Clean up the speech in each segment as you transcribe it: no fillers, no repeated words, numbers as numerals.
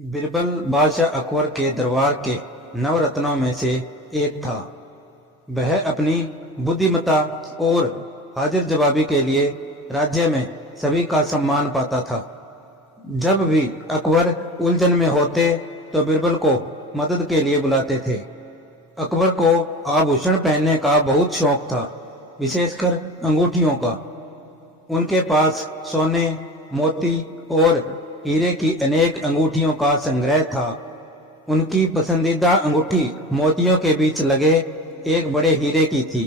बिरबल बादशाह अकबर के दरबार के नवरत्नों में से एक था। वह अपनी बुद्धिमत्ता और हाजिर जवाबी के लिए राज्य में सभी का सम्मान पाता था। जब भी अकबर उलझन में होते तो बिरबल को मदद के लिए बुलाते थे। अकबर को आभूषण पहनने का बहुत शौक था, विशेषकर अंगूठियों का। उनके पास सोने, मोती और हीरे की अनेक अंगूठियों का संग्रह था। उनकी पसंदीदा अंगूठी मोतियों के बीच लगे एक बड़े हीरे की थी।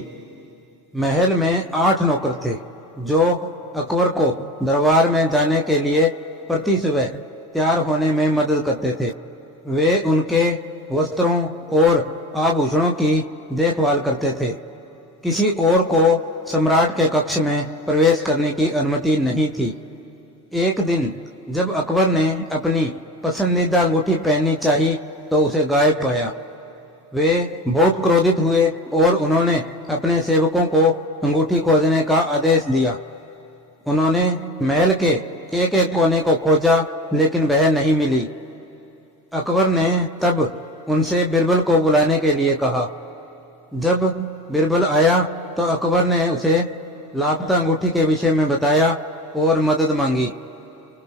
महल में 8 नौकर थे जो अकबर को दरबार में जाने के लिए प्रति सुबह तैयार होने में मदद करते थे। वे उनके वस्त्रों और आभूषणों की देखभाल करते थे। किसी और को सम्राट के कक्ष में प्रवेश करने की अनुमति नहीं थी। एक दिन जब अकबर ने अपनी पसंदीदा अंगूठी पहननी चाही तो उसे गायब पाया। वे बहुत क्रोधित हुए और उन्होंने अपने सेवकों को अंगूठी खोजने का आदेश दिया। उन्होंने महल के एक एक कोने को खोजा, लेकिन वह नहीं मिली। अकबर ने तब उनसे बिरबल को बुलाने के लिए कहा। जब बिरबल आया तो अकबर ने उसे लापता अंगूठी के विषय में बताया और मदद मांगी।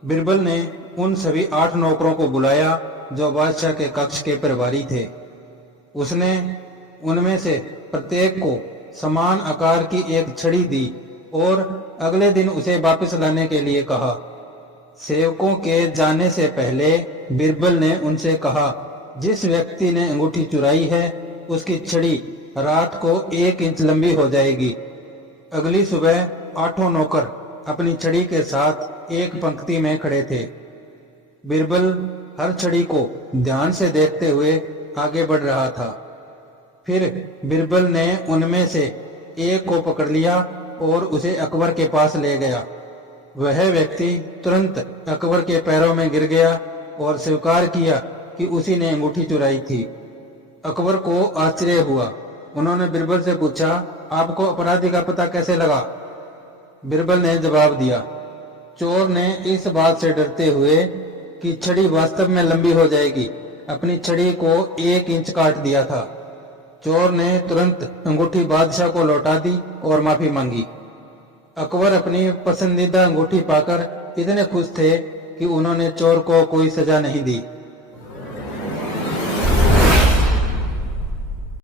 बिरबल ने उन सभी 8 नौकरों को बुलाया जो बादशाह के कक्ष के प्रभारी थे। उसने उनमें से प्रत्येक को समान आकार की एक छड़ी दी और अगले दिन उसे वापस लाने के लिए कहा। सेवकों के जाने से पहले बिरबल ने उनसे कहा, जिस व्यक्ति ने अंगूठी चुराई है उसकी छड़ी रात को 1 इंच लंबी हो जाएगी। अगली सुबह 8 नौकर अपनी छड़ी के साथ एक पंक्ति में खड़े थे। बिरबल हर छड़ी को ध्यान से देखते हुए आगे बढ़ रहा था। फिर बिरबल ने उनमें से एक को पकड़ लिया और उसे अकबर के पास ले गया। वह व्यक्ति तुरंत अकबर के पैरों में गिर गया और स्वीकार किया कि उसी ने अंगूठी चुराई थी। अकबर को आश्चर्य हुआ। उन्होंने बिरबल से पूछा, आपको अपराधी का पता कैसे लगा? बिरबल ने जवाब दिया, चोर ने इस बात से डरते हुए कि छड़ी वास्तव में लंबी हो जाएगी, अपनी छड़ी को 1 इंच काट दिया था। चोर ने तुरंत अंगूठी बादशाह को लौटा दी और माफी मांगी। अकबर अपनी पसंदीदा अंगूठी पाकर इतने खुश थे कि उन्होंने चोर को कोई सजा नहीं दी।